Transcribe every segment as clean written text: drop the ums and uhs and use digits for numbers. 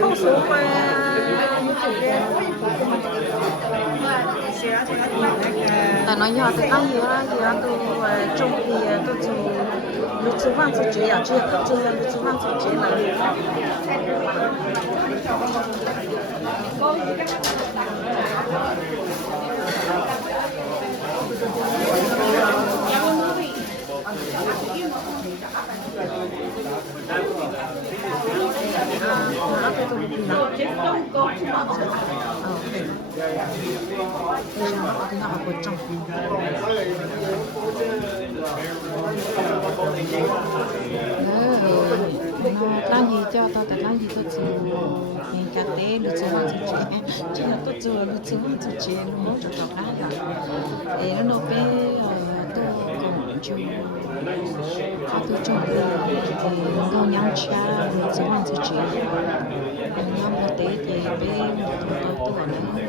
không số mà ta nói nhỏ thì có gì đó tôi trong thì tôi chỉ lúc chú văn chú chế à chưa cấp chưa lúc chú văn chú chế là làm gì cho tao tại làm gì tôi chỉ nhìn cả té lúc chú văn chú chế chứ là tôi chưa lúc chú văn chú chế nó cho tao khác là để nó nộp bé tôi còn chưa tôi trong thì nó nhắm cha lúc chú văn chú chế nhắm là té thì bé tôi còn nữa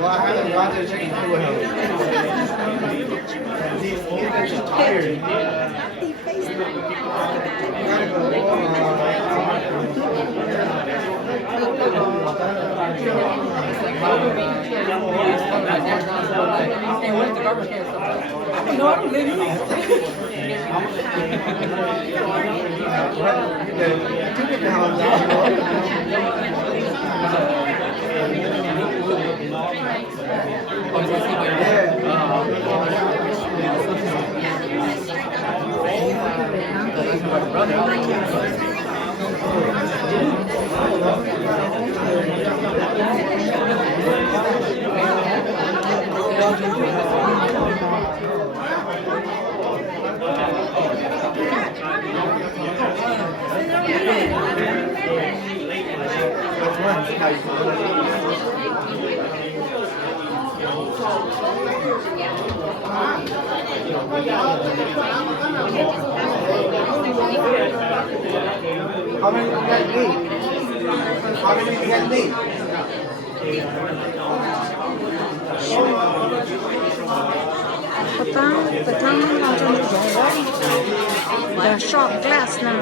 Well, I haven't gone to chicken too well. He's just tired. Hey, where's the garbage can? No, I'm leaving. How many you guys need? How many you guys need? Petang làm cho nó giống là short glass nè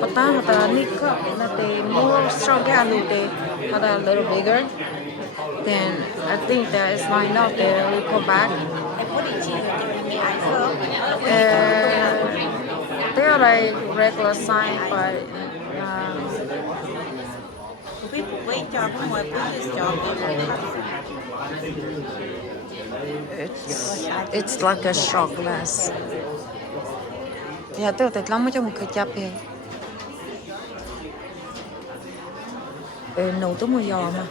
petang hata nick na te more strong alu te hata a little bigger then I think that is lined out there we come back they're like regular sign but it's like a shot glass. Yeah, tôi thấy lắm cho một cái chắp here. Nấu tới mùi giò mà.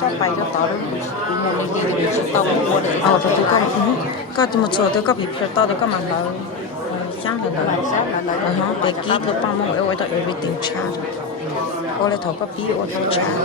Cho bay cho tao đó. Một cái gì thì tao cũng mua được. Tôi có một số tôi có bị tao tôi có mà lợi. Sáng là để kỹ tôi bằng mong ở đây everything charge. All the talk of you or the charge.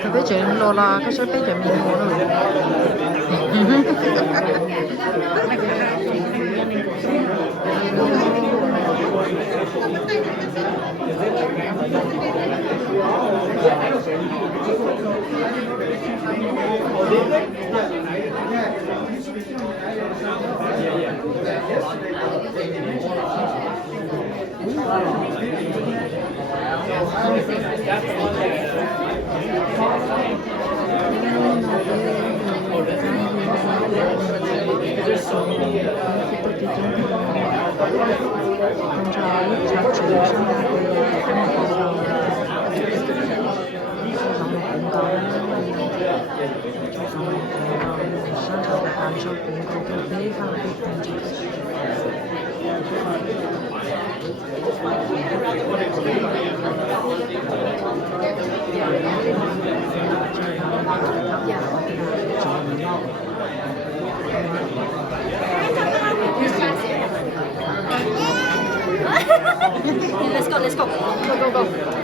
佢俾住咁多啦，佢想俾住面我咯。Let's go, let's go. Go, go, go.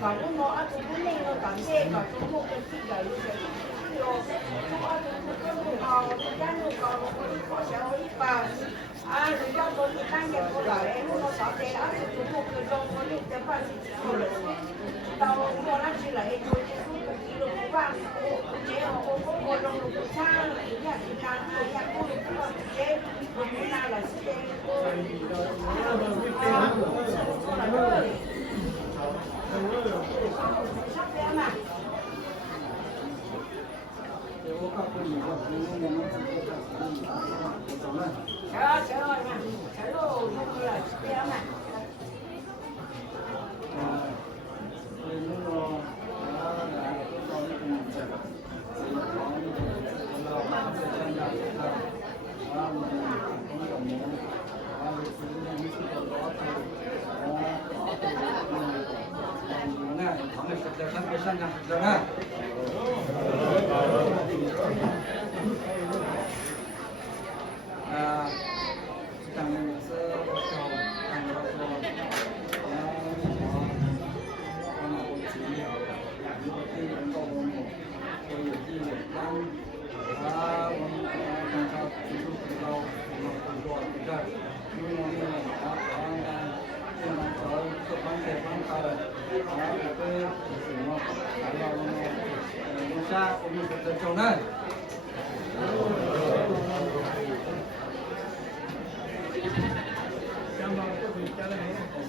Còn nó mua ở chỗ này nó còn thế, còn chỗ mua cái gì rồi 人家说你单点过来，我上街了，就不各种我的这块是好了，到我那去了，就一路不管，这样我弄路不长，人家去干，人家过路不这我不拿了，是的，上边嘛。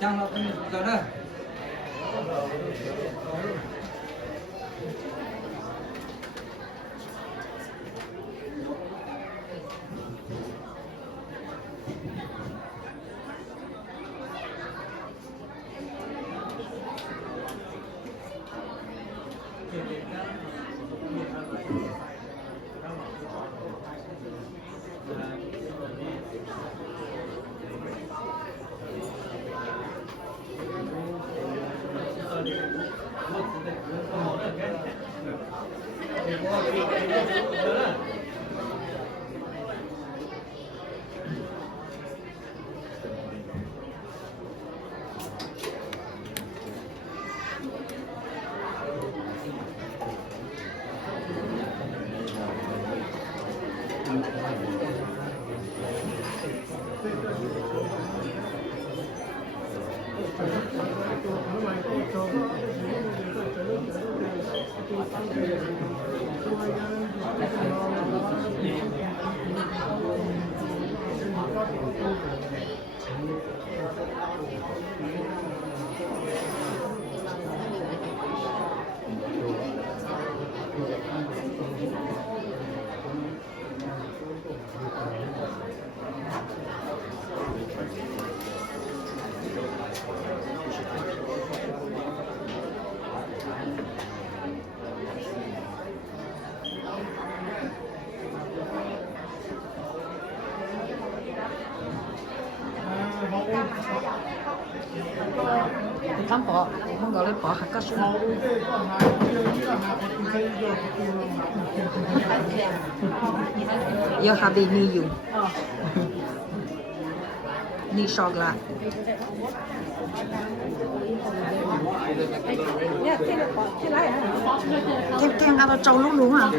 Chăng nó cũng giờ đây. Thăm bỏ, không gọi là bỏ hạt cao su. Yo habe nie jung. Nie schaut la. Kem ăn trâu luôn luôn à?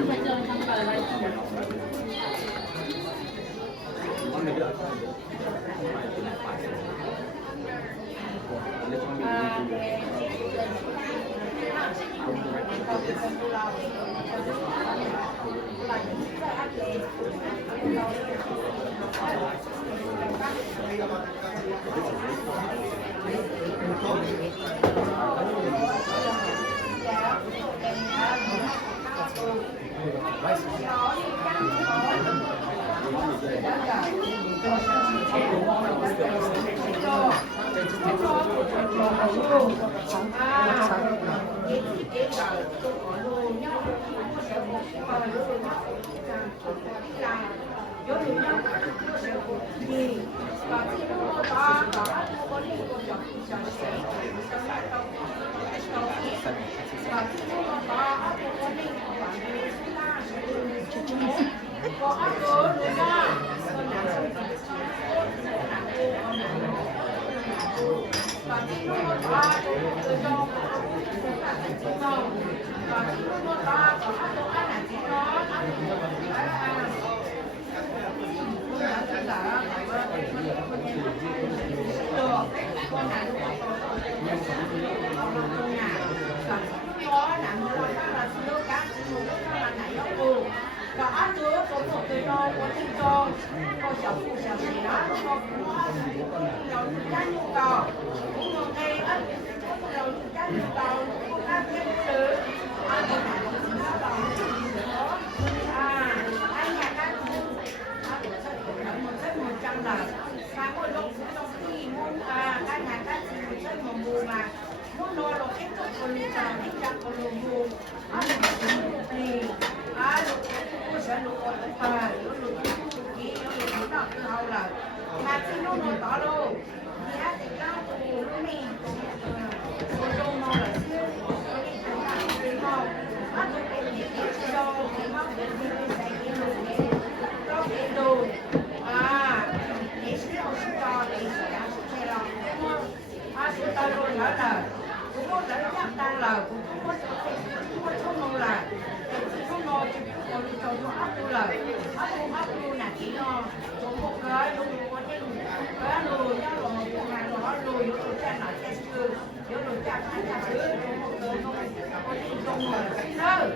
làm nó là nấu cá chỉ một nó là nãy nó cô và ăn nữa có một cái nó có thịt con có chảo phụ chảo gì đó có nó cá nhu cầu cũng một cái ăn nó cá nhu cầu có cá thêm nữa ăn cái này nó là anh nhà cá một chất 100 là sáng một lúc trong khi muốn các nhà cá chỉ một chất mà mù mà muốn nói là ít chút còn đi làm ít chắc còn đồ mù ăn một thì lúc cô sẽ lúc ở lúc kỹ nó đọc từ hậu là mà khi nó nói tỏ đâu thì thì nó cũng lúc mình còn đâu nó là siêu có đi thành ra cái màu nó cũng cái gì cho cái màu để đi cái đồ đó cái đồ để siêu cho để siêu cho chúng ta luôn nói là cũng có thể chắc tăng là cũng không ngon là không ngon chứ còn đi trồng áp luôn là áp luôn là chỉ nó trồng một cái luôn có trên cái lùi nó là một ngày nó lùi nó lùi cha nói cha xưa nó lùi cha xưa trồng một cái không có đi trồng một cái nữa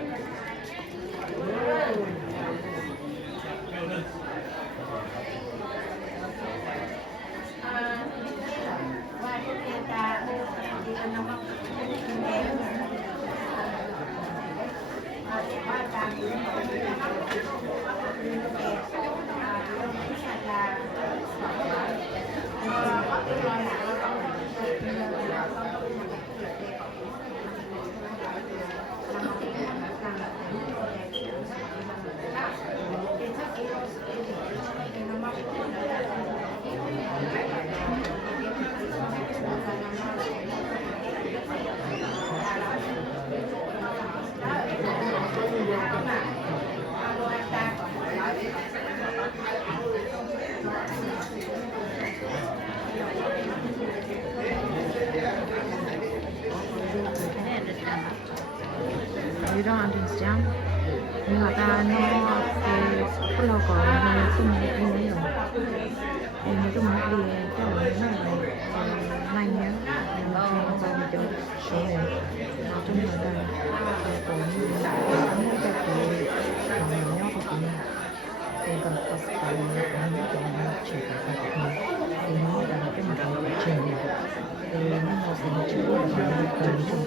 You don't understand. Người ta nó cái lo có nó không được như rồi. Mình cứ mất đi cái nó này nhá. Nó vào một chỗ số này. Nó chung là đây. Có những cái nó có cái thì còn có cái những cái chỉ có cái thì nó là cái mặt trời thì nó sẽ chịu được cái trong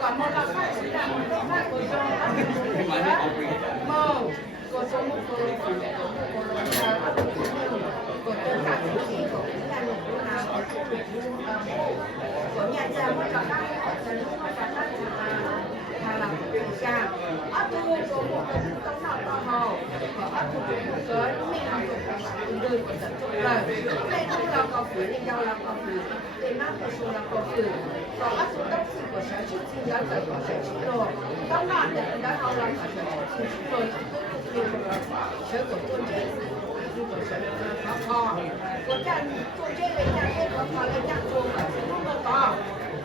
còn một là phát chỉ là một cái phát của của số một của tất cả những gì của nhà nước nào của nhà trường của các là làm cha áp dụng của một cái công nào to hồ áp dụng một cái mình làm được từ của tập trung rồi đây không là có phụ thì đâu là có phụ thì nó có số là có phụ còn áp dụng tất cả của sản xuất sinh ra tới của sản xuất rồi công nào thì đã học làm sản xuất sinh rồi sở của tôn chế của sở kho của cha tôn chế lấy cha cái kho lấy cha tôn là không có kho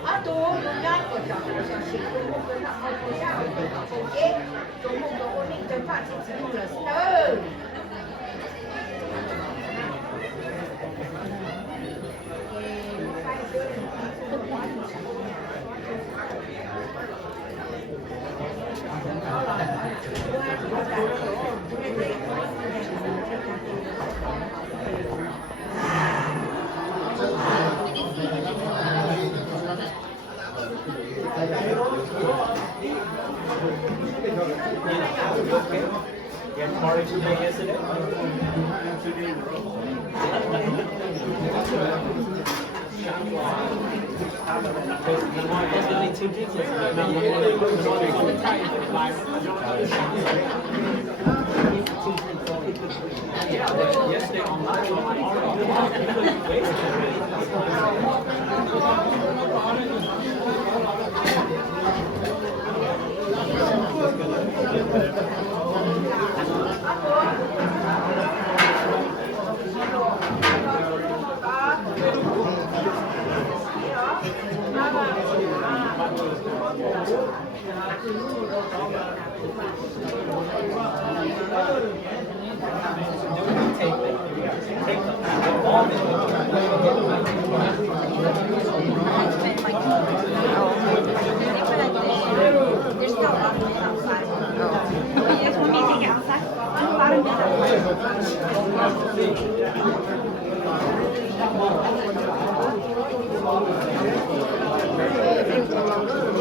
ở tu luôn nhá của cháu là sử dụng một cái nào của cha của tôn chế dùng một cái ổn định chân phát triển sử dụng là sơ You had a party today yesterday? Yesterday online, There's still a lot of men outside. There's one meeting outside. There's a lot of men outside.